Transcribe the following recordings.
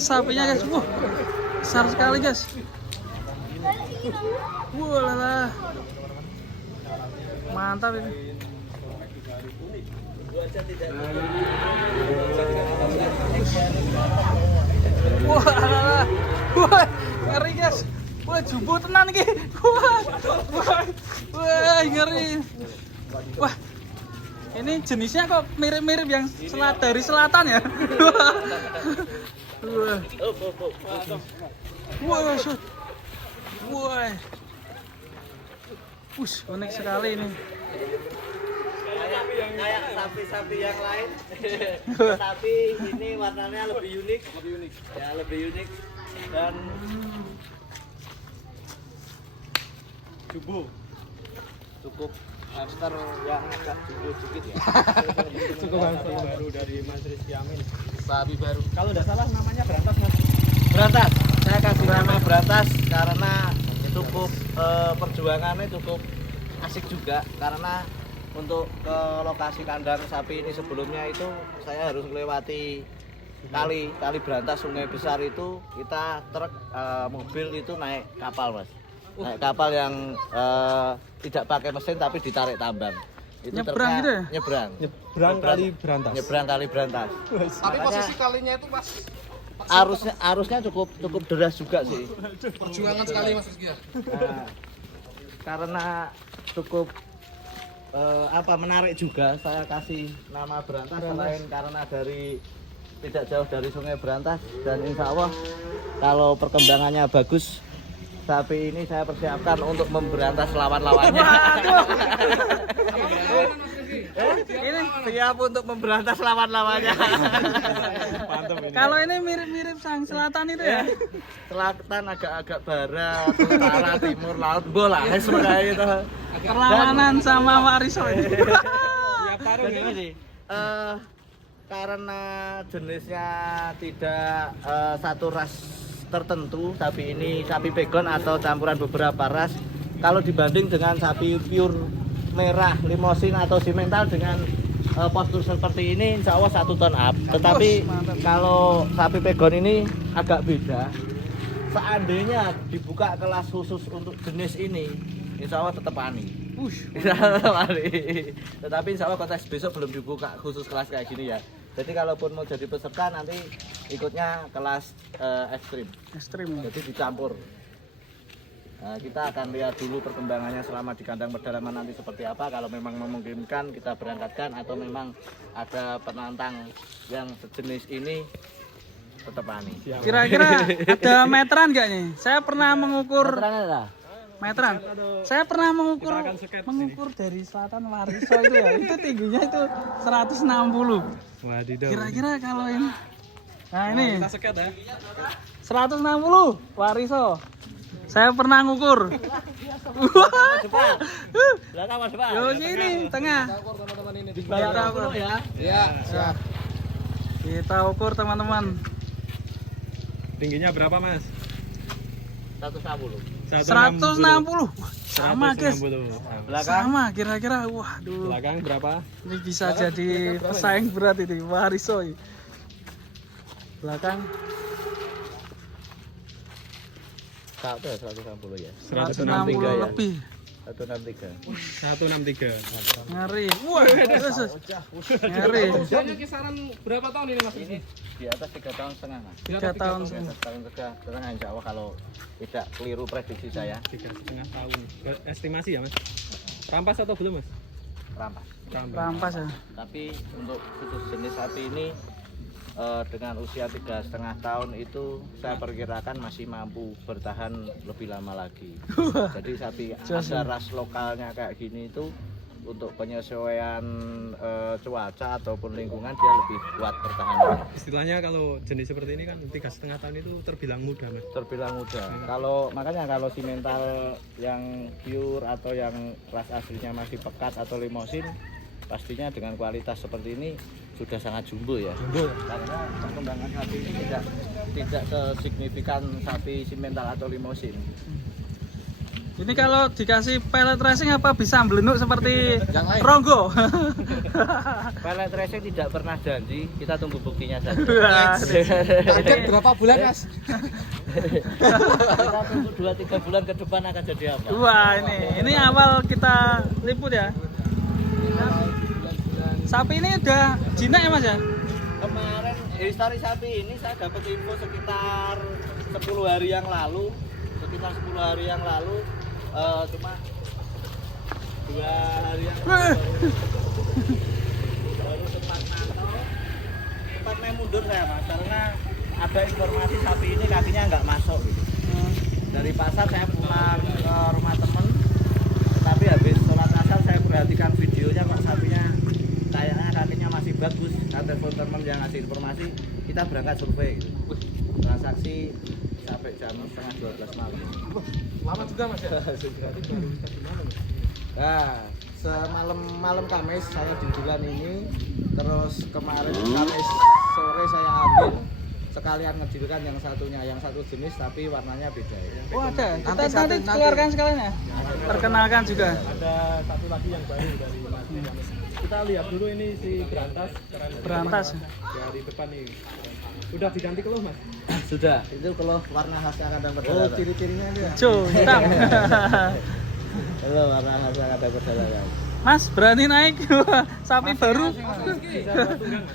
Sapinya guys, besar sekali guys. Lah, mantap ini. Wah, ngeri guys. Wah, jumbo tenan iki. Wah, ngeri. Wah, ini jenisnya kok mirip-mirip yang dari selatan ya. Wah, wah, wah, unik sekali ini. Kayak sapi-sapi yang lain, tapi ini warnanya lebih unik, ya lebih unik dan cukup hamster yang agak jumbo sedikit ya. Cukup hamster baru dari Mas Rizky Amin. Sapi baru. Kalau tidak salah namanya Berantas Mas. Berantas. Saya kasih nama Berantas karena cukup perjuangannya cukup asik juga karena untuk ke lokasi kandang sapi ini sebelumnya itu saya harus melewati kali Berantas, sungai besar itu kita truk mobil itu naik kapal Mas. Naik kapal yang tidak pakai mesin tapi ditarik tambang. Itu Nyebrang gitu ya? Nyebrang kali Berantas. Nyebrang kali Berantas. Tapi posisi kalinya itu pas Arusnya cukup deras juga sih. perjuangan sekali Mas Rizky. Nah, karena cukup menarik juga saya kasih nama Berantas selain karena tidak jauh dari Sungai Berantas dan insya Allah kalau perkembangannya bagus sapi ini saya persiapkan untuk memberantas lawan-lawannya. Ini siap untuk memberantas lawan-lawannya. Kalau ini mirip-mirip sang selatan itu ya. Selatan agak-agak barat, utara, timur, laut, bola, seperti itu. Perlawanan sama Wariso ini. Jadi gini, karena jenisnya tidak satu ras tertentu, sapi ini sapi pegon atau campuran beberapa ras. Kalau dibanding dengan sapi pure merah, limosin atau simental dengan postur seperti ini, insya Allah 1 ton up. Tetapi kalau sapi pegon ini agak beda. Seandainya dibuka kelas khusus untuk jenis ini, insya Allah tetap ani. Tetapi insya Allah kontes besok belum dibuka khusus kelas kayak gini ya. Jadi kalaupun mau jadi peserta nanti ikutnya kelas ekstrim. Jadi dicampur. Nah, kita akan lihat dulu perkembangannya selama di kandang pedalaman nanti seperti apa. Kalau memang memungkinkan kita berangkatkan atau memang ada penantang yang sejenis ini tetap ani. Kira-kira ada meteran nggak nih? Saya pernah mengukur meteran. Saya pernah mengukur dari selatan Wariso itu ya. Itu tingginya itu 160. Wadidaw. Kira-kira kalau ini. Nah, ini Kita seket ya. 160 Wariso. Saya pernah ngukur. Belakang Mas Pak. Yo sini tengah. Kita ukur ya. Iya, siap. Kita ukur teman-teman. Tingginya berapa Mas? 160. 160. Sama guys. 160. Belakang Sama kira-kira. Waduh. Belakang berapa? Ini bisa jadi pesaing berat ini Wariso. Belakang 160 ya. 160 ya. lebih. 163. 163. Ngeri. Wah, terus. Ngeri. Usianya kisaran berapa tahun ini Mas Rizky? Di atas 3 tahun setengah Mas. 3 tahun. Di atas tahun setengah insya Allah kalau tidak keliru prediksi saya. 3,5 tahun. Estimasi ya Mas? Rampas atau belum Mas? Rampas. Rampas ya. Tapi untuk khusus jenis sapi ini dengan usia 3,5 tahun itu saya perkirakan masih mampu bertahan lebih lama lagi. Jadi sapi ada ras lokalnya kayak gini itu untuk penyesuaian cuaca ataupun lingkungan dia lebih kuat pertahanannya. Istilahnya kalau jenis seperti ini kan 3,5 tahun itu terbilang muda mas. Terbilang muda. Makanya kalau simental yang pure atau yang ras aslinya masih pekat atau limosin, pastinya dengan kualitas seperti ini sudah sangat jumbo ya. Jumbo. Karena perkembangan sapi ini tidak sesignifikan sapi simental atau limosin. Ini kalau dikasih pellet racing apa bisa melenuk seperti Yang lain. Ronggo? Pellet racing tidak pernah janji, kita tunggu buktinya saja. Wah, Target berapa bulan mas? Kita tunggu 2-3 bulan ke depan akan jadi apa. Wah, ini awal kita liput ya. Sapi ini udah jinak ya mas ya? Kemarin histori sapi ini saya dapat info sekitar 10 hari yang lalu. Cuma 2 hari yang lalu baru sempat main mundur saya mas, karena ada informasi sapi ini kakinya nggak masuk gitu. Dari pasar saya pulang ke rumah temen, tapi habis sholat asar saya perhatikan videonya kok sapinya kayaknya kakinya masih bagus. Saya telepon temen yang ngasih informasi, kita berangkat survei gitu. Transaksi sampai jam setengah 12 malam. Lama juga mas ya? Nah, malam Kamis saya jualan ini, terus kemarin Kamis sore saya ambil sekalian ngejilkan yang satunya, yang satu jenis tapi warnanya beda ya. Oh ada, nanti keluarkan sekalian ya? Perkenalkan juga. Ada satu lagi yang baru dari mas. Kita lihat dulu ini si berantas. Berantas. Dari depan nih. Udah diganti keluh mas? Sudah, itu kalau warna khasnya kandang berdarah. Oh ciri-cirinya dia. Jo, hitam. Halo, warna khasnya kandang berdarah. Mas berani naik sapi baru?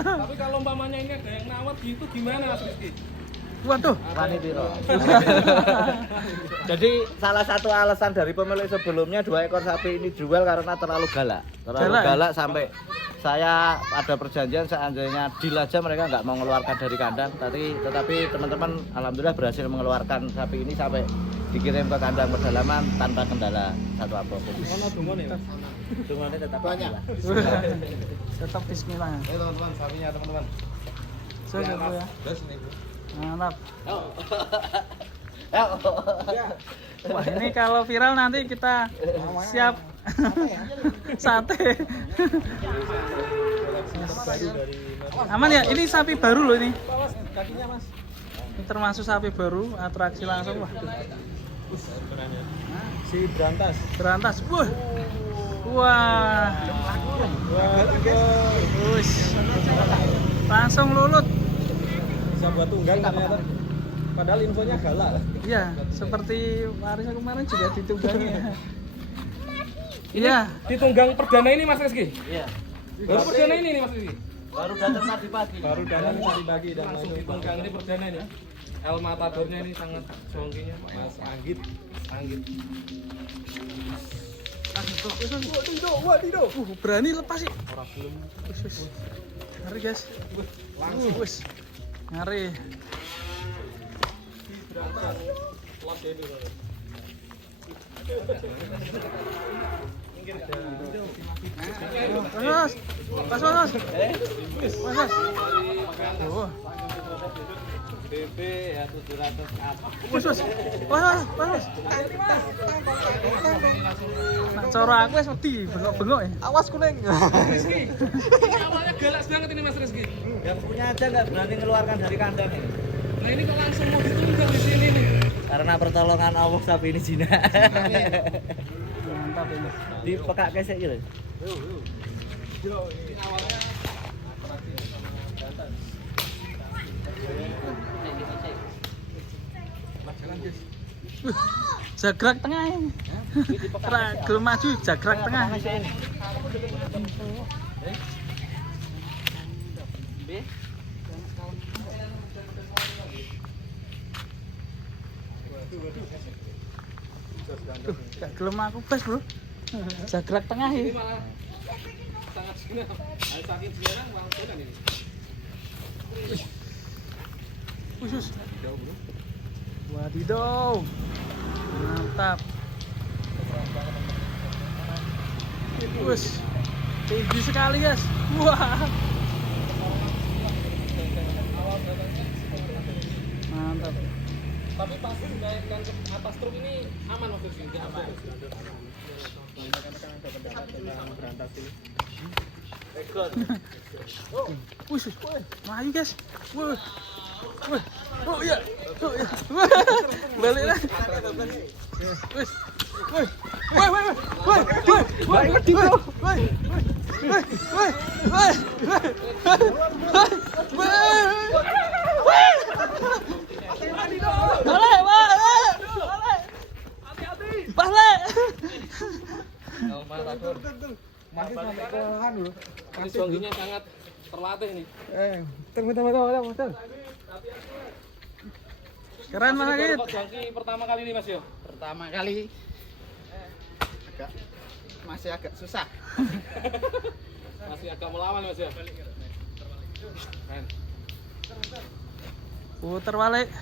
Tapi kalau umpamanya ini ada yang nawar gitu gimana mas Rizky? Waduh. Wani piro. Jadi salah satu alasan dari pemilik sebelumnya 2 ekor sapi ini jual karena terlalu galak. Galak sampai saya ada perjanjian seandainya deal aja mereka nggak mau mengeluarkan dari kandang. Tetapi teman-teman alhamdulillah berhasil mengeluarkan sapi ini sampai dikirim ke kandang pedalaman tanpa kendala satu apapun. Mana dungon ya? Dungonnya tetap Banyak. Tetap bismillah. Teman-teman, sapinya teman-teman. So, ya. Terus ini bu. Mantap. Wah, ini kalau viral nanti kita siap sate. Aman ya? Ini sapi baru loh ini. Kakinya mas. Ini termasuk sapi baru, atraksi langsung. Wah, Si berantas. berantas. Wah. Wah. Wus. Langsung lulut. Bisa buat tunggang ternyata. Padahal infonya galak. Iya, seperti Marisa kemarin juga ditunggangi ya. Iya. Ditunggang perdana ini mas Rizky? Iya. Baru perdana ini nih mas Rizky? Baru datang tadi pagi. Baru dandan tadi pagi dan Langsung langsung ditunggang ini perdana ini. El Matadornya ini sangat jongkinya mas Anggit. Berani lepas sih. Wus. Ngeri guys. Langsung. Wus. Ngeri. Pas. Oh. BB ya 700 apa. Wus. Nak cara aku wis wedi bengok-bengok ya. Awas kuning. Rizky, ini awalnya galak banget ini mas Rizky. Yang punya aja nggak berani mengeluarkan dari kandang ini. Nah ini kok langsung mau ditunggang di sini nih. Karena pertolongan Allah sapi ini jinak. Mantap ini. Di pekak kesek gitu. Jagrak tengah ini. Ragel maju jagrak tengah. Gak gelem aku bes bro. Jagrak tengah Ini ini. malah sangat sinar. Ada sakit sekarang malah sinar ini. Khusus. Wadidaw. Mantap. Wus. Tinggi sekali guys. Wah. Mantap. Tapi pasti dinaikkan ke atas truk ini aman waktu itu, nggak apa. Wih, maju guys. Wih. Wih. Oh iya. Oh iya. Balik lah. Wih. Wih. Wih, wih, wih. Wih, wih. Ngerti, Bro. Wih. Wih. Wih. Wih. Balik, balik. Hati-hati. Balik. Masih sampai ke anu. Ini jongginya sangat terlatih nih. Tunggu. Keren Mas Agit. Kok jongki pertama kali ini Mas Yo? Pertama kali masih agak susah. Masih agak melawan Mas Yo. Keren. Puter balik.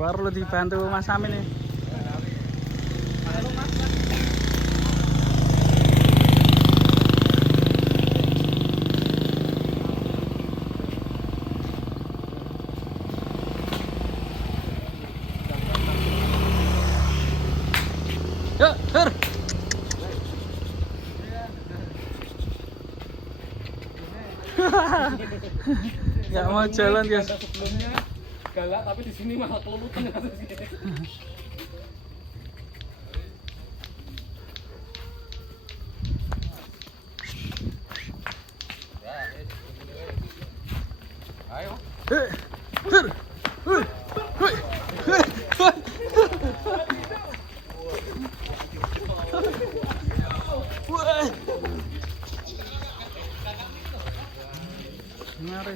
Baru dibantu Mas Amin nih. Yuk, Her. Gak mau jalan guys. Sebelumnya galak tapi di sini malah kelulutan Mas. Ayo. Her. Mari.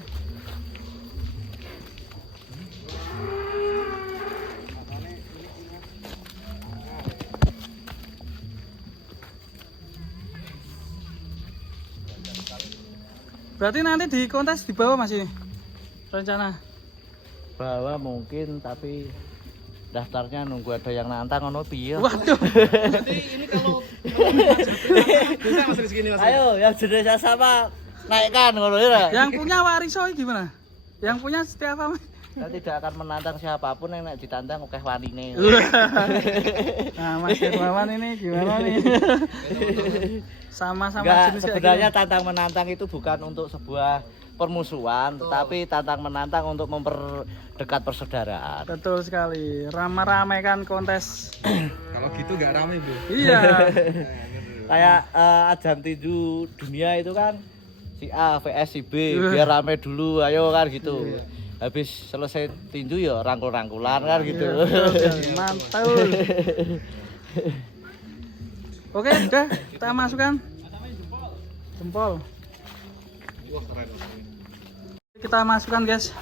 Berarti nanti di kontes di bawah Mas ini rencana. Bawa mungkin tapi daftarnya nunggu ada yang nantang ono piye. Waduh. Berarti ini kalau bisa Mas Rizky ini Mas. Ayo yang jenisnya sama naikkan ngono ya. Yang punya Wariso gimana? Yang punya setiap apa? Saya tidak akan menantang siapapun yang nek ditantang akeh wanine. Nah, Mas Hermawan ini gimana nih? Sama-sama Enggak, jenis kayak sebenarnya gini. tantang menantang itu bukan untuk sebuah permusuhan, tetapi tantang menantang untuk memperdekat persaudaraan. Betul sekali. Ramai-ramaikan kontes. Kalau gitu nggak rame, Bro. Iya. Kayak ajang tinju dunia itu kan si A vs si B, biar rame dulu, ayo kan gitu. Habis selesai tinju ya rangkul-rangkulan kan gitu. Betul sekali. Mantul. Oke, udah kita masukkan jempol. Kita masukkan guys.